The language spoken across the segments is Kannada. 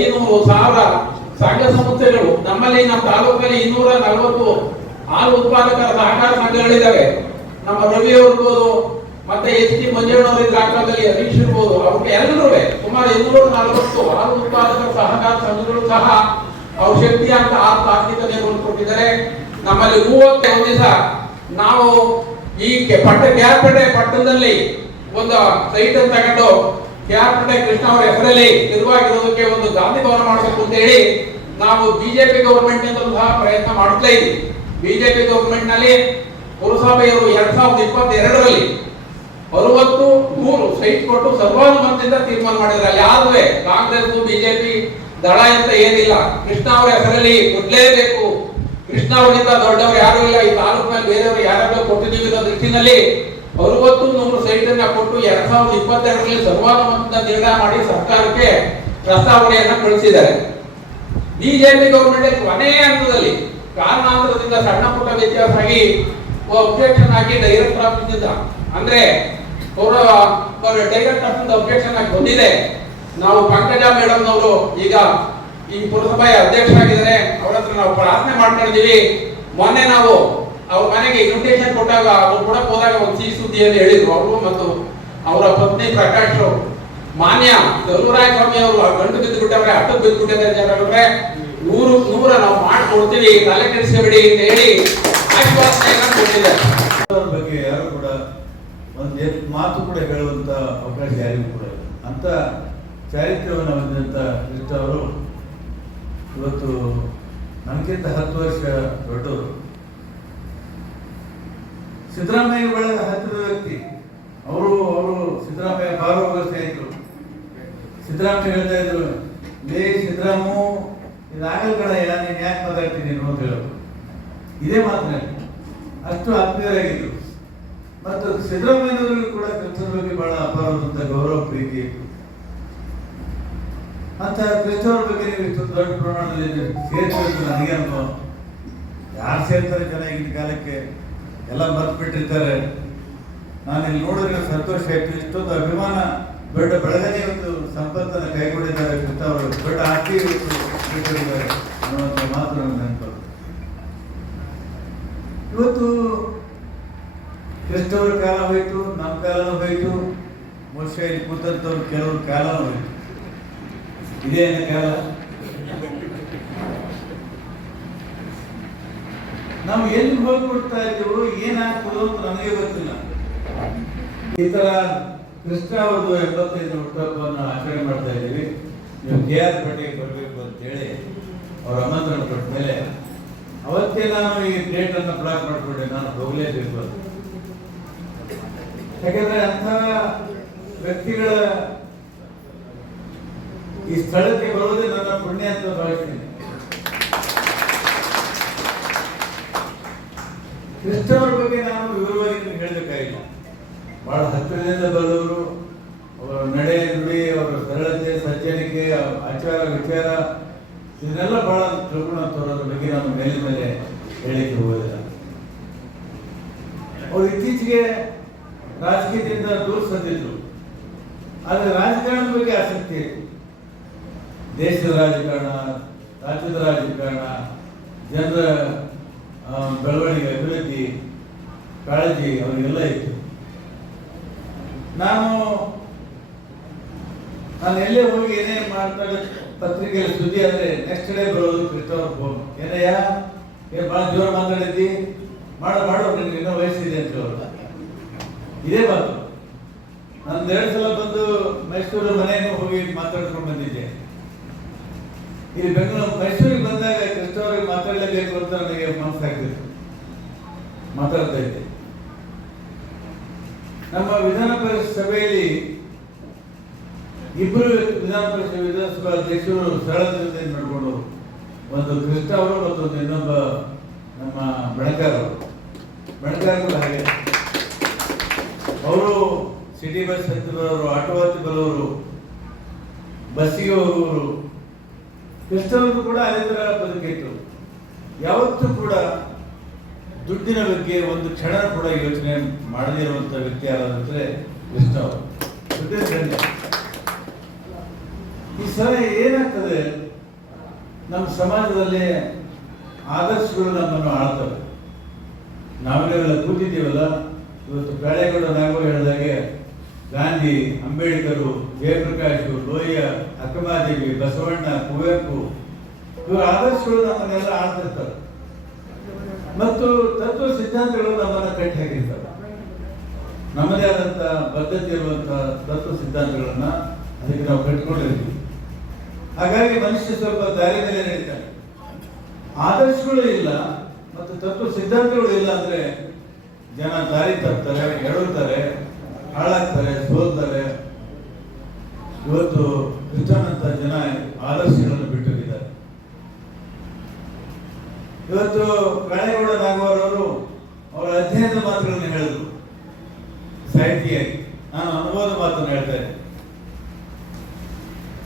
500,000 ಸಂಘ ಸಂಸ್ಥೆಗಳು ನಮ್ಮಲ್ಲಿ, ನಮ್ಮ ತಾಲೂಕಲ್ಲಿ 240 ಹಾಲು ಉತ್ಪಾದಕರ ಸಹಕಾರ ಸಂಘಗಳಿದ್ದಾವೆ. ನಮ್ಮ ರವಿ ಅವ್ರಿರ್ಬೋದು, ಮತ್ತೆ ಎಚ್ ಟಿ ಮಂಜಣ್ಣವ್ರ ದಾಖಲಾದಲ್ಲಿ ಹರೀಶ್ ಇರ್ಬೋದು, ಅವ್ರಿಗೆ ಎಲ್ಲರೂ ಸುಮಾರು 240 ಹಾಲು ಉತ್ಪಾದಕರ ಸಹಕಾರ ಸಂಘಗಳು ಸಹ ಅವ್ರ ಶಕ್ತಿ ಅಂತ ಆರ್ಥಿಕ ನೆರವನ್ನು ಕೊಟ್ಟಿದ್ದಾರೆ. ನಮ್ಮಲ್ಲಿ 31 ದಿವಸ ನಾವು ಈ ಕ್ಯಾರ್ಪೇಟೆ ಪಟ್ಟಣದಲ್ಲಿ ಒಂದು ಸೈಟ್ ಅನ್ನು ತಗೊಂಡು ಕ್ಯಾರ್ಪೇಟೆ ಕೃಷ್ಣ ಅವರ ಹೆಸರಲ್ಲಿ ನಿರ್ವಾಗಿರೋದಕ್ಕೆ ಒಂದು ಗಾಂಧಿ ಭವನ ಮಾಡಬೇಕು ಅಂತ ಹೇಳಿ ನಾವು ಬಿಜೆಪಿ ಗವರ್ಮೆಂಟ್ ನಿಂದಲೂ ಸಹ ಪ್ರಯತ್ನ ಮಾಡ್ತಾ ಇದ್ದೀವಿ. ಬಿಜೆಪಿ ಗವರ್ಮೆಂಟ್ ನಲ್ಲಿ ಪುರಸಭೆಯವರು 2022ರಲ್ಲಿ 63 ಸೈಟ್ ಕೊಟ್ಟು ಸರ್ವಾನುಮತದಿಂದ ತೀರ್ಮಾನ ಮಾಡಿದ್ರೆ ಯಾರು ಕಾಂಗ್ರೆಸ್ ಬಿಜೆಪಿ ದಳ ಅಂತ ಏನಿಲ್ಲ. ಕೃಷ್ಣ ಅವರ ಹೆಸರಲ್ಲಿ ಕೊಡ್ಲೇಬೇಕು, ಕೃಷ್ಣ ಅವರಿಂದ ದೊಡ್ಡವರು ಯಾರು ಇಲ್ಲ ಈ ತಾಲೂಕಿನಲ್ಲಿ, ಬೇರೆಯವರು ಯಾರಾದ್ರೂ ಕೊಟ್ಟಿದ್ದೀವಿ ಅನ್ನೋ ದೃಷ್ಟಿನಲ್ಲಿ 60-100 ಸೈಟ್ ಅನ್ನ ಕೊಟ್ಟು 2022ರಲ್ಲಿ ಸರ್ವಾನುಮತದಿಂದ ನಿರ್ಣಯ ಮಾಡಿ ಸರ್ಕಾರಕ್ಕೆ ಪ್ರಸ್ತಾವನೆಯನ್ನ ಕಳಿಸಿದ್ದಾರೆ. ಬಿಜೆಪಿ ಗವರ್ಮೆಂಟ್ ಕೊನೆಯ ಹಂತದಲ್ಲಿ ಕಾರಣಾಂತರದಿಂದ ಸಣ್ಣ ಪುಟ್ಟ ವ್ಯತ್ಯಾಸ ಆಗಿ ಅಬ್ಜೆಕ್ಷನ್ ಹಾಕಿ ಡೈರೆಕ್ಟರ್ ಆಫೀಸ್ ಇಂದ ಅಂದ್ರೆ ಡೈರೆಕ್ಟರ್ ಆಫೀಸ್ ಅಬ್ಜೆಕ್ಷನ್ ಆಗಿ ಬಂದಿದೆ. ನಾವು ಪಂಕಜ ಮೇಡಮ್ ನವರು ಈಗ ಈ ಪುರಸಭೆಯ ಅಧ್ಯಕ್ಷರಾಗಿದ್ದಾರೆ, ಅವರ ಹತ್ರ ನಾವು ಪ್ರಾರ್ಥನೆ ಮಾಡ್ಕೊಂಡಿದ್ದೀವಿ. ಮೊನ್ನೆ ನಾವು ಅವ್ರ ಮನೆಗೆ ಇನ್ವಿಟೇಷನ್ ಕೊಟ್ಟಾಗ ಅವ್ರು ಕೊಡಕ್ ಹೋದಾಗ ಒಂದು ಸಿಹಿ ಸುದ್ದಿಯನ್ನು ಹೇಳಿದ್ರು. ಅವರು ಮತ್ತು ಅವರ ಪತ್ನಿ ಪ್ರಕಾಶ್ ಮಾನ್ಯ ಚಲುವರಾಯ ಸ್ವಾಮಿ ಅವರು ಗಂಟು ಬಿದ್ದು ಬಿಟ್ಟವ್ರೆ, ಹತ್ತು ಬಿದ್ದು ಬಿಟ್ಟಿದ್ದಾರೆ ಜನರವ್ರೆ, 100 ನಾವು ಮಾಡ್ಕೊಡ್ತೀವಿ, ತಲೆ ಕೆಡಿಸಬೇಡಿ ಅಂತ ಹೇಳಿ ಆಶ್ವಾಸನೆಯನ್ನು ಕೊಟ್ಟಿದ್ದಾರೆ. ಬಗ್ಗೆ ಯಾರು ಕೂಡ ಒಂದು ಮಾತು ಕೂಡ ಹೇಳುವಂತ ಅವಕಾಶ ಯಾರಿಗೂ ಕೂಡ ಅಂತ ಚಾರಿತ್ರ್ಯವನ್ನು ಹೊಂದಿದಂತ ಕೃಷ್ಣ ಅವರು ಇವತ್ತು ನಮಗಿಂತ 10 ವರ್ಷ ದೊಡ್ಡವರು. ಸಿದ್ದರಾಮಯ್ಯ ಒಳಗೆ ಹತ್ತಿರದ ವ್ಯಕ್ತಿ ಅವರು ಸಿದ್ದರಾಮಯ್ಯ ಬಾರೋಗ ಸ್ನೇಹಿತರು. ಸಿದ್ದರಾಮಯ್ಯ ಹೇಳ್ತಾ ಇದ್ರು, ಲೇ ಸಿದ್ದರಾಮು ಇದಾಗಲ್ ಕಡೆಯ ನೀನು ಯಾಕೆ ಮಾತಾಡ್ತೀನಿ ಅಂತ ಹೇಳೋದು, ಇದೇ ಮಾತನಾಡಿ ಅಷ್ಟು ಆತ್ಮೀಯರಾಗಿದ್ರು. ಮತ್ತು ಸಿದ್ದರಾಮಯ್ಯನವರಿಗೂ ಕೂಡ ಕೃಷ್ಣನ ಬಗ್ಗೆ ಬಹಳ ಅಪಾರವಾದಂಥ ಗೌರವ ಪ್ರೀತಿ ಇತ್ತು. ಅಂತ ಕೃಷ್ಣವ್ರ ಬಗ್ಗೆ ನೀವು ಇಷ್ಟೊಂದು ದೊಡ್ಡ ಪ್ರಮಾಣದಲ್ಲಿ ಸೇರ್ಬೇಕು ನನಗೆ ಅನುಭವ. ಯಾರು ಸೇರ್ತಾರೆ ಜನ ಈಗಿನ ಕಾಲಕ್ಕೆ ಎಲ್ಲ ಮರ್ತು ಬಿಟ್ಟಿರ್ತಾರೆ. ನಾನು ಇಲ್ಲಿ ನೋಡಿದ್ರೆ ಸಂತೋಷ ಆಯ್ತು. ಇಷ್ಟೊಂದು ಅಭಿಮಾನ, ದೊಡ್ಡ ಬೆಳಗನೆ ಒಂದು ಸಂಪತ್ತನ್ನು ಕೈಗೊಂಡಿದ್ದಾರೆ ಕೃಷ್ಣ ಅವರು, ದೊಡ್ಡ ಆಸ್ತಿ ಇಟ್ಟಿದ್ದಾರೆ ಅನ್ನುವಂಥ ಮಾತು ನನಗೆ ನೆನಪು. ಇವತ್ತು ಕೃಷ್ಣವ್ರ ಕಾಲ ಹೋಯ್ತು, ನಮ್ಮ ಕಾಲನೂ ಹೋಯ್ತು, ಬಹುಶಃ ಇಲ್ಲಿ ಕೂತಂಥವ್ರು ಕೆಲವ್ರ ಕಾಲನೂ ಹೋಯ್ತು. ಇದೇನ ಕಾಲ? ನಾವು ಎಲ್ಲಿ ಹೋಗ್ಬಿಡ್ತಾ ಇದ್ದೀವೋ ಏನಾಗ್ತದೋ ಅಂತ ನನಗೆ ಗೊತ್ತಿಲ್ಲ. ಈ ತರ ಕೃಷ್ಣ ಅವ್ರದ್ದು 85ನೇ ಹುಟ್ಟುಹಬ್ಬವನ್ನು ಆಚರಣೆ ಮಾಡ್ತಾ ಇದ್ದೀವಿ. ನೀವು KR ಪೇಟೆಗೆ ಬರಬೇಕು ಅಂತ ಹೇಳಿ ಅವ್ರ ಆಮಂತ್ರಣ ಕೊಟ್ಟ ಮೇಲೆ ಅವತ್ತೇ ನಾನು ಈ ಡೇಟ್ ಅನ್ನು ಬ್ಲಾಕ್ ಮಾಡ್ಕೊಂಡೆ, ನಾನು ಹೋಗಲೇಬೇಕು ಅಂತ. ಯಾಕಂದ್ರೆ ಅಂಥ ವ್ಯಕ್ತಿಗಳ ಈ ಸ್ಥಳಕ್ಕೆ ಬರುವುದೇ ನನ್ನ ಪುಣ್ಯ ಅಂತ ಭಾವಿಸ್ತೀನಿ. ಕೃಷ್ಣವ್ರ ಬಗ್ಗೆ ನಾನು ವಿವರವಾಗಿ ನಿಮ್ಗೆ ಹೇಳಬೇಕಾಗಿಲ್ಲ. ಬಹಳ ಹತ್ತಿರದಿಂದ ಬಲ್ಲವರು, ಅವರ ನಡೆ ನುಡಿ, ಅವರ ಸರಳತೆ, ಸಜ್ಜನಿಕೆ, ಆಚಾರ ವಿಚಾರ ಇದನ್ನೆಲ್ಲ ಬಹಳ ತಿಳ್ಕೊಂಡಂಥವ್ರ ಬಗ್ಗೆ ನಾನು ಮೇಲೆ ಹೇಳಿಕ್ಕೆ ಹೋಗೋದಿಲ್ಲ. ಅವರು ಇತ್ತೀಚೆಗೆ ರಾಜಕೀಯದಿಂದ ದೂರ ಸರಿದ್ರು, ಆದರೆ ರಾಜಕಾರಣದ ಬಗ್ಗೆ ಆಸಕ್ತಿ ಇತ್ತು. ದೇಶದ ರಾಜಕಾರಣ, ರಾಜ್ಯದ ರಾಜಕಾರಣ, ಜನರ ಬೆಳವಣಿಗೆ, ಅಭಿವೃದ್ಧಿ ಕಾಳಜಿ ಅವರಿಗೆಲ್ಲ ಇತ್ತು. ನಾನು ಎಲ್ಲೇ ಹೋಗಿ ಏನೇ ಮಾತಾಡೋ ಪತ್ರಿಕೆಯಲ್ಲಿ ಸುದ್ದಿ ಆದರೆ ನೆಕ್ಸ್ಟ್ ಡೇ ಬರೋದು ಕೃಷ್ಣವ್ರ ಫೋನ್, ಏನಯ್ಯ ಭಾಳ ಜೋರು ಮಾತಾಡಿದ್ದಿ, ಮಾಡು ನಿನ್ಗೆ ಇನ್ನೂ ವಯಸ್ಸಿದೆ ಅಂತ ಹೇಳೋದು. ಇದೇ ಮಾತು. ನಾನು 2 ಸಲ ಬಂದು ಮೈಸೂರು ಮನೆಗೂ ಹೋಗಿ ಮಾತಾಡ್ಕೊಂಡು ಬಂದಿದ್ದೆ. ಇಲ್ಲಿ ಮೈಸೂರಿಗೆ ಬಂದಾಗ ಕೃಷ್ಣವ್ರಿಗೆ ಮಾತಾಡಲೇಬೇಕು ಅಂತ ನನಗೆ ಮನಸ್ಸಾಗ್ತಿತ್ತು, ಮಾತಾಡ್ತಾ ಇದ್ದೆ. ನಮ್ಮ ವಿಧಾನ ಪರಿಷತ್ ಸಭೆಯಲ್ಲಿ ಇಬ್ಬರು ವಿಧಾನಸಭಾ ಅಧ್ಯಕ್ಷರು ಸರಳತೆ ನಡ್ಕೊಂಡು, ಒಂದು ಕೃಷ್ಣ ಅವರು ಮತ್ತೊಂದು ಇನ್ನೊಬ್ಬ ನಮ್ಮ ಬಣಕಾರ್ ಕೂಡ ಹಾಗೆ. ಅವರು ಸಿಟಿ ಬಸ್ ಹತ್ತಿ ಬರೋರು, ಆಟೋ ಹತ್ತಿ ಬರೋರು, ಬಸ್ಸಿಗೆ ಹೋಗುವವರು. ಕೃಷ್ಣವ್ರಿಗೂ ಕೂಡ ಅದೇ ಥರ ಬದುಕಿತ್ತು. ಯಾವತ್ತೂ ಕೂಡ ದುಡ್ಡಿನ ಬಗ್ಗೆ ಒಂದು ಕ್ಷಣ ಕೂಡ ಯೋಚನೆ ಮಾಡದೇ ಇರುವಂಥ ವ್ಯಕ್ತಿ ಯಾರಾದಂದ್ರೆ ಕೃಷ್ಣ ಅವರು. ದುಡ್ಡಿನ ಗಂಡ ಈ ಸಲ ಏನಾಗ್ತದೆ, ನಮ್ಮ ಸಮಾಜದಲ್ಲಿ ಆದರ್ಶಗಳು ನಮ್ಮನ್ನು ಆಳ್ತವೆ. ನಾವೆಲ್ಲ ಕೂತಿದ್ದೀವಲ್ಲ, ಇವತ್ತು ಬೇಳೆಗೌಡ ನಾಗೂರು ಹೇಳಿದಾಗೆ ಗಾಂಧಿ, ಅಂಬೇಡ್ಕರು, ಜಯಪ್ರಕಾಶ್, ಲೋಹಿಯ, ಅಕ್ಕಮಹಾದೇವಿ, ಬಸವಣ್ಣ, ಕುವೆಂಪು ಇವರ ಆದರ್ಶಗಳು ನಮ್ಮನ್ನೆಲ್ಲ ಆಳ್ತಿರ್ತವೆ ಮತ್ತು ತತ್ವ ಸಿದ್ಧಾಂತಗಳು ನಮ್ಮನ್ನು ಕಟ್ಟಿ ಹಾಕಿರ್ತವೆ. ನಮ್ಮದೇ ಆದಂಥ ಬದ್ಧತೆ ಇರುವಂಥ ತತ್ವ ಸಿದ್ಧಾಂತಗಳನ್ನ ಅದಕ್ಕೆ ನಾವು ಕಟ್ಕೊಂಡಿರ್ತೀವಿ. ಹಾಗಾಗಿ ಮನುಷ್ಯ ಸ್ವಲ್ಪ ದಾರಿ ಮೇಲೆ ನಡೀತಾನೆ. ಆದರ್ಶಗಳು ಇಲ್ಲ ಮತ್ತು ತತ್ವ ಸಿದ್ಧಾಂತಗಳು ಇಲ್ಲ ಅಂದ್ರೆ ಜನ ದಾರಿ ತಪ್ತಾರೆ, ಎಡುತ್ತಾರೆ, ಹಾಳಾಗ್ತಾರೆ, ಸೋಲ್ತಾರೆ. ಇವತ್ತು ಕ್ರಿಶ್ಚಿಯನ್ ಜನ ಆದರ್ಶಗಳನ್ನು ಬಿಟ್ಟಿದ್ದಾರೆ. ಇವತ್ತು ಬೇಳೆಗೌಡ ನಾಗವರವರು ಅವರ ಅಧ್ಯಯನದ ಮಾತುಗಳನ್ನು ಹೇಳಿದ್ರು ಸಾಹಿತಿಯಾಗಿ. ನಾನು ಅನುಭವದ ಮಾತನ್ನು ಹೇಳ್ತೇನೆ.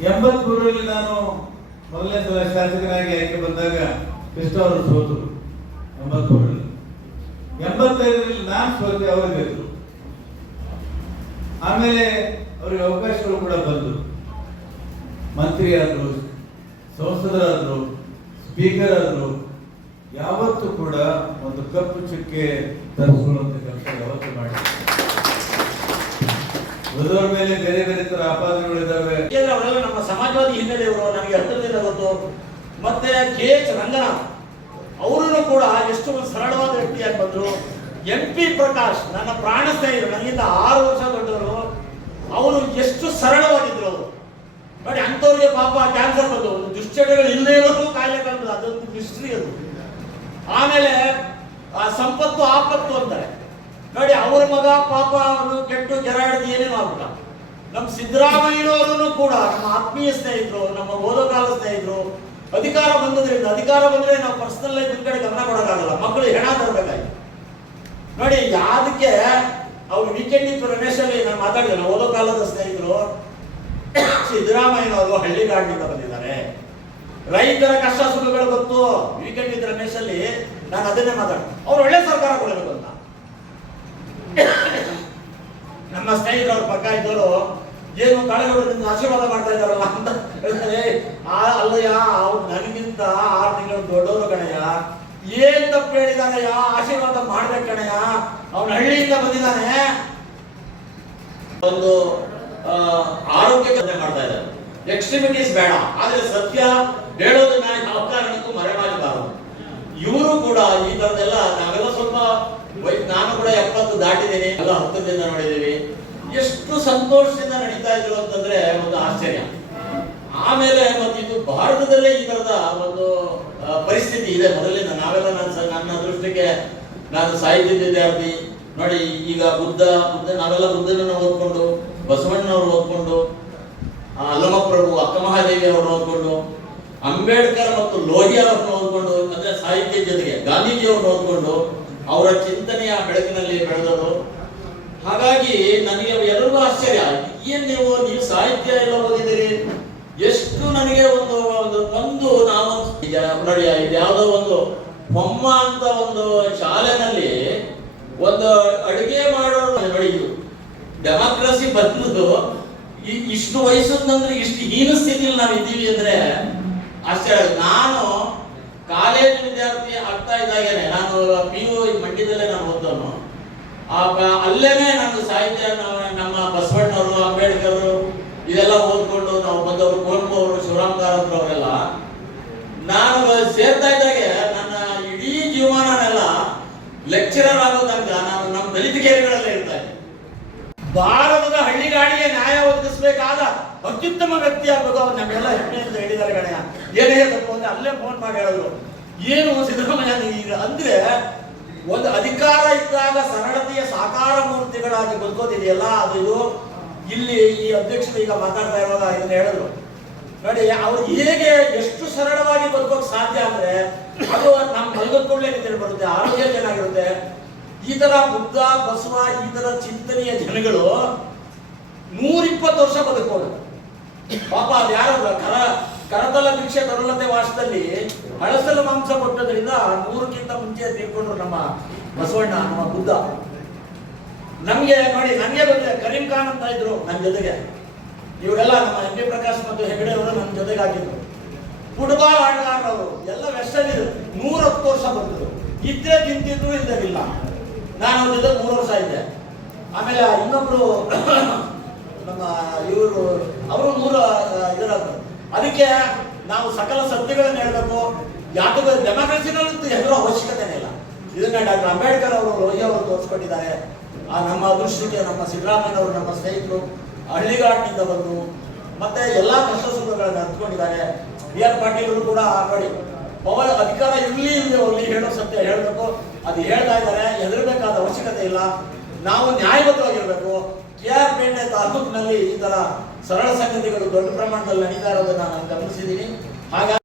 83ರಲ್ಲಿ ನಾನು ಮೊದಲನೇ ಸಲ ಶಾಸಕನಾಗಿ ಆಯ್ಕೆ ಬಂದಾಗ ಕೃಷ್ಣ ಅವರು ಸೋತರು. 83ರಲ್ಲಿ 85ರಲ್ಲಿ ನಾನು ಸೋತೆ, ಅವರು ಗೆದ್ರು. ಆಮೇಲೆ ಅವರಿಗೆ ಅವಕಾಶಗಳು ಕೂಡ ಬಂದು ಮಂತ್ರಿ ಆದ್ರು, ಸಂಸದರಾದ್ರು, ಸ್ಪೀಕರ್ ಆದ್ರು. ಯಾವತ್ತೂ ಕೂಡ ಒಂದು ಕಪ್ಪು ಚುಕ್ಕೆ ತರಿಸುವಂತ ಕೆಲಸ ಯಾವತ್ತೂ ಮಾಡಿ. ಉಳಿದವ್ರ ಮೇಲೆ ಬೇರೆ ಬೇರೆ ತರ ಆಪಾದನೆಗಳಿದ್ದಾವೆ. ಅವರೆಲ್ಲ ನಮ್ಮ ಸಮಾಜವಾದಿ ಹಿನ್ನೆಲೆಯವರು, ನನಗೆ ಹತ್ತಿರದಿಂದ ಗೊತ್ತು. ಮತ್ತೆ ಕೆ ಎಚ್ ರಂಗನಾಥ್ ಅವರು ಕೂಡ ಎಷ್ಟು ಒಂದು ಸರಳವಾದ ವ್ಯಕ್ತಿಯಾಗಿ ಬಂದ್ರು. MP ಪ್ರಕಾಶ್ ನನ್ನ ಪ್ರಾಣ ಸ್ನೇಹಿತರು, ನನಗಿಂತ 6 ವರ್ಷ ದೊಡ್ಡವರು. ಅವರು ಎಷ್ಟು ಸರಳವಾಗಿದ್ರು ಅವರು ನೋಡಿ. ಅಂಥವ್ರಿಗೆ ಪಾಪ ಕ್ಯಾನ್ಸರ್ ಬಂದು, ದುಶ್ಚಟಗಳು ಇಲ್ಲದೆ ಇರೋದು ಕಾಯಿಲೆ ಬಂದು, ಅದೊಂದು ಮಿಸ್ಟ್ರಿ ಅದು. ಆಮೇಲೆ ಸಂಪತ್ತು ಆಪತ್ತು ಅಂತಾರೆ ನೋಡಿ. ಅವರ ಮಗ ಪಾಪ ಅವನು ಕೆಟ್ಟು ಕೆರಾಡದು ಏನೇನು ಆಗ್ಬಿಟ್ಟ. ನಮ್ಮ ಸಿದ್ದರಾಮಯ್ಯನವರು ಕೂಡ ನಮ್ಮ ಆತ್ಮೀಯ ಸ್ನೇಹಿತರು, ನಮ್ಮ ಓದೋಕಾಲ ಸ್ನೇಹಿತರು. ಅಧಿಕಾರ ಬಂದದ್ರಿಂದ, ಅಧಿಕಾರ ಬಂದ್ರೆ ನಾವು ಪರ್ಸನಲ್ ಲೈಫ್ ಕಡೆ ಗಮನ ಕೊಡೋಕ್ಕಾಗಲ್ಲ, ಮಕ್ಕಳು ಹೆಣ ತರಬೇಕಾಗಿ ನೋಡಿ. ಯಾದಕ್ಕೆ ಅವ್ರು ವೀಕೆಂಡ್ ಇತ್ತು ರಮೇಶಲ್ಲಿ ನಾನು ಮಾತಾಡಿದೆ. ನಾವು ಓದೋ ಕಾಲದ ಸ್ನೇಹಿತರು ಸಿದ್ದರಾಮಯ್ಯನವರು ಹಳ್ಳಿಗಾಡಿನಿಂದ ಬಂದಿದ್ದಾರೆ. ರೈತರ ಕಷ್ಟ ಸುಖಗಳು ಗೊತ್ತು. ವೀಕೆಂಡ್ ಇದ್ದ ರಮೇಶಲ್ಲಿ ನಾನು ಅದನ್ನೇ ಮಾತಾಡ್ತೀನಿ. ಅವ್ರು ಒಳ್ಳೆ ಸರ್ಕಾರ ಕೊಡಬೇಕು ಅಂತ. ನಮ್ಮ ಸ್ನೇಹಿತರು ಅವ್ರ ಪಕ್ಕ ಇದ್ದವರು ಏನು ಕಾಳೆಗೌಡರಿಂದ ಆಶೀರ್ವಾದ ಮಾಡ್ತಾ ಇದ್ದಾರಲ್ಲ ಅಂತ ಹೇಳ್ತಾರೆ. ಅಲ್ಲಯ್ಯ, ಅವ್ರು ನನಗಿಂತ 6 ತಿಂಗಳು ದೊಡ್ಡವರು ಕಣಯ್ಯ, ಏನ್ ತಪ್ಪು ಹೇಳಿದಾನಯ್ಯ, ಆಶೀರ್ವಾದ ಮಾಡ್ಬೇಕು ಕಣಯ್ಯ, ಅವನು ಹಳ್ಳಿಯಿಂದ ಬಂದಿದ್ದಾನೆ. ಒಂದು ಆರೋಗ್ಯ ಮಾಡ್ತಾ ಇದ್ದಾರೆ. ಎಕ್ಸ್ಟ್ರಿಮಿಟೀಸ್ ಬೇಡ, ಆದ್ರೆ ಸತ್ಯ ಹೇಳೋದನ್ನ ಯಾವ ಕಾರಣಕ್ಕೂ ಮರೆಮಾಚಬಾರದು. ಇವರು ಕೂಡ ಈ ತರದೆಲ್ಲ ನಾವೆಲ್ಲ ಸ್ವಲ್ಪ ನಾನು ಕೂಡ 70 ದಾಟಿದ್ದೀನಿ, ಎಲ್ಲ ಹತ್ತಿರದಿಂದ ನೋಡಿದ್ದೀವಿ. ಎಷ್ಟು ಸಂತೋಷದಿಂದ ನಡೀತಾ ಇದ್ರು ಅಂತಂದ್ರೆ ಒಂದು ಆಶ್ಚರ್ಯ. ಆಮೇಲೆ ಮತ್ತೆ ಇದು ಭಾರತದಲ್ಲೇ ಈ ತರದ ಒಂದು ಪರಿಸ್ಥಿತಿ ಇದೆ ಮೊದಲಿಂದ. ನಾವೆಲ್ಲ ನನ್ನ ದೃಷ್ಟಿಗೆ ನಾನು ಸಾಹಿತ್ಯ ವಿದ್ಯಾರ್ಥಿ ನೋಡಿ. ಈಗ ಬುದ್ಧ ನಾವೆಲ್ಲ ಬುದ್ಧನನ್ನು ಓದ್ಕೊಂಡು, ಬಸವಣ್ಣನವರು ಓದ್ಕೊಂಡು, ಅಲ್ಲಮಪ್ರಭು, ಅಕ್ಕಮಹಾದೇವಿ ಅವರು ಓದ್ಕೊಂಡು, ಅಂಬೇಡ್ಕರ್ ಮತ್ತು ಲೋಹಿಯಾ ಅವರನ್ನು ಓದ್ಕೊಂಡು, ಅಂದ್ರೆ ಸಾಹಿತ್ಯ ಜೊತೆಗೆ ಗಾಂಧೀಜಿ ಅವರನ್ನು ಓದ್ಕೊಂಡು ಅವರ ಚಿಂತನೆಯ ಬೆಳಕಿನಲ್ಲಿ ಬೆಳೆದವರು. ಹಾಗಾಗಿ ನನಗೆ ಎಲ್ಲರಿಗೂ ಆಶ್ಚರ್ಯ, ಏನ್ ನೀವು ಸಾಹಿತ್ಯ ಎಲ್ಲ ಓದಿದಿರಿ, ಎಷ್ಟು ನನಗೆ ಒಂದು ನಾವು ನೋಡಿ, ಯಾವುದೋ ಒಂದು ಬೊಮ್ಮ ಅಂತ ಒಂದು ಶಾಲೆನಲ್ಲಿ ಒಂದು ಅಡುಗೆ ಮಾಡೋರು ನೋಡಿ. ಇದು ಡೆಮಾಕ್ರಸಿ ಬಂದು ಇಷ್ಟು ವಯಸ್ಸಂದ್ರೆ ಇಷ್ಟು ಹೀನ ಸ್ಥಿತಿಯಲ್ಲಿ ನಾವು ಇದ್ದೀವಿ ಅಂದ್ರೆ ಆಶ್ಚರ್ಯ. ನಾನು ಕಾಲೇಜ್ ವಿದ್ಯಾರ್ಥಿ ಆಗ್ತಾ ಇದ್ದಾಗೇನೆ, ನಾನು PU ಮಂಡ್ಯದಲ್ಲೇ ನಾನು ಓದೋನು. ಅಲ್ಲೇನೆ ನಾನು ಸಾಹಿತ್ಯ ನಮ್ಮ ಬಸವಣ್ಣವರು, ಅಂಬೇಡ್ಕರ್ ಇದೆಲ್ಲ ಓದ್ಕೊಂಡು ನಾವು ಬಂದವರು, ಕುವೆಂಪು ಅವರು, ಶಿವರಾಮ್ ಕಾರಂತರು ಅವರೆಲ್ಲ. ನಾನು ಸೇರ್ತಾ ಇದ್ದಾಗೆ ನನ್ನ ಇಡೀ ಜೀವಮಾನನೆಲ್ಲ ಲೆಕ್ಚರರ್ ಆಗೋ ತನಕ ನಾನು ನಮ್ಮ ದಲಿತ ಕೇರಿಗಳಲ್ಲೇ ಇರ್ತಾ ಇದ್ದೆ. ಭಾರತದ ಹಳ್ಳಿಗಾಡಿಗೆ ನ್ಯಾಯ ಒದಗಿಸಬೇಕಾದ ಅತ್ಯುತ್ತಮ ವ್ಯಕ್ತಿ ಆಗ್ಬೇಕು. ಅವ್ರು ನಮ್ಮೆಲ್ಲ ಹೆಮ್ಮೆಯಿಂದ ಹೇಳಿದ್ದಾರೆ ಗಣಯ. ಏನೇ ತಪ್ಪು ಅಂದ್ರೆ ಅಲ್ಲೇ ಫೋನ್ ಮಾಡಿ ಹೇಳಿದ್ರು, ಏನು ಸಿದ್ದರಾಮಯ್ಯ ಅಂದ್ರೆ ಒಂದು ಅಧಿಕಾರ ಇದ್ದಾಗ ಸರಳತೆಯ ಸಾಕಾರ ಮೂರ್ತಿಗಳಾಗಿ ಬದುಕೋದಿದೆಯಲ್ಲ, ಅದು ಇಲ್ಲಿ ಈ ಅಧ್ಯಕ್ಷರು ಈಗ ಮಾತಾಡ್ತಾ ಇರುವಾಗ ಇದನ್ನ ಹೇಳಿದ್ರು ನೋಡಿ. ಅವ್ರು ಹೇಗೆ ಎಷ್ಟು ಸರಳವಾಗಿ ಬದುಕೋಕ್ ಸಾಧ್ಯ ಅಂದ್ರೆ ಅದು ನಮ್ಮ ಮಲಗದ್ಕೊಳ್ಳೆ ಬರುತ್ತೆ, ಆರೋಗ್ಯ ಚೆನ್ನಾಗಿರುತ್ತೆ. ಈ ತರ ಬುದ್ಧ, ಬಸವ, ಈ ತರ ಚಿಂತನೆಯ ಜನಗಳು 120 ವರ್ಷ ಬದುಕೋದು. ಪಾಪ ಅದು ಯಾರು ಕರತಲ ಭಿಕ್ಷೆ ತರುಲತೆ ವಾಸದಲ್ಲಿ ಹಳಸಲು ಮಾಂಸ ಕೊಟ್ಟದ್ರಿಂದ 100ಕ್ಕಿಂತ ಮುಂಚೆ ತೀರ್ಕೊಂಡ್ರು ನಮ್ಮ ಬಸವಣ್ಣ, ನಮ್ಮ ಬುದ್ಧ. ನಮ್ಗೆ ನೋಡಿ, ನಂಗೆ ಗೊತ್ತಿದೆ, ಕರೀಂ ಖಾನ್ ಅಂತ ಇದ್ರು ನನ್ನ ಜೊತೆಗೆ. ಇವರೆಲ್ಲ ನಮ್ಮ ಎಂ ಪಿ ಪ್ರಕಾಶ್ ಮತ್ತು ಹೆಗಡೆ ಅವರು ನಮ್ಮ ಜೊತೆಗಾಗಿದ್ರು. ಫುಟ್ಬಾಲ್ ಆಟಗಾರರವರು ಎಲ್ಲ ವೆಸ್ಟರ್ನ್ 110 ವರ್ಷ ಬಂದರು, ಇದ್ದೇ ತಿಂತಿದ್ರು ಇಲ್ಲದಿಲ್ಲ. ನಾನು ಅವ್ರ ಜೊತೆ 3 ವರ್ಷ ಇದ್ದೆ. ಆಮೇಲೆ ಇನ್ನೊಬ್ರು ನಮ್ಮ ಇವರು ಅವರು 3 ಇದರದ್ದು. ಅದಕ್ಕೆ ನಾವು ಸಕಲ ಸತ್ಯಗಳನ್ನು ಹೇಳಬೇಕು. ಯಾಕಂದ್ರೆ ಡೆಮಾಕ್ರಸಿನಲ್ಲಂತೂ ಹೆದರೋ ಅವಶ್ಯಕತೆನೇ ಇಲ್ಲ. ಇದನ್ನ ಡಾಕ್ಟರ್ ಅಂಬೇಡ್ಕರ್ ಅವರು ರೋಹಿ ಅವರು ತೋರಿಸ್ಕೊಟ್ಟಿದ್ದಾರೆ. ನಮ್ಮ ಅದೃಷ್ಟಕ್ಕೆ ನಮ್ಮ ಸಿದ್ದರಾಮಯ್ಯನವರು ನಮ್ಮ ಸ್ನೇಹಿತರು ಹಳ್ಳಿಗಾಡಿನಿಂದ ಬಂದು ಮತ್ತೆ ಎಲ್ಲಾ ಕಷ್ಟ ಸುಖಗಳನ್ನು ಅರ್ಥಕೊಂಡಿದ್ದಾರೆ. ಬಿ ಆರ್ ಪಾಟೀಲ್ ಅವರು ಕೂಡ ನೋಡಿ ಪವರ್ ಅಧಿಕಾರ ಇರಲಿ ಹೋಗ್ಲಿ ಹೇಳೋ ಸತ್ಯ ಹೇಳಬೇಕು, ಅದು ಹೇಳ್ತಾ ಇದ್ದಾರೆ. ಹೆದರಬೇಕಾದ ಅವಶ್ಯಕತೆ ಇಲ್ಲ. ನಾವು ನ್ಯಾಯಬದ್ಧವಾಗಿರ್ಬೇಕು. KR ಪೇಟೆ ತಾಲೂಕಿನಲ್ಲಿ ಈ ತರ ಸರಳ ಸಂಗತಿಗಳು ದೊಡ್ಡ ಪ್ರಮಾಣದಲ್ಲಿ ನಡೀತಾ ಇರೋದನ್ನ ನಾನು ಗಮನಿಸಿದ್ದೀನಿ. ಹಾಗಾಗಿ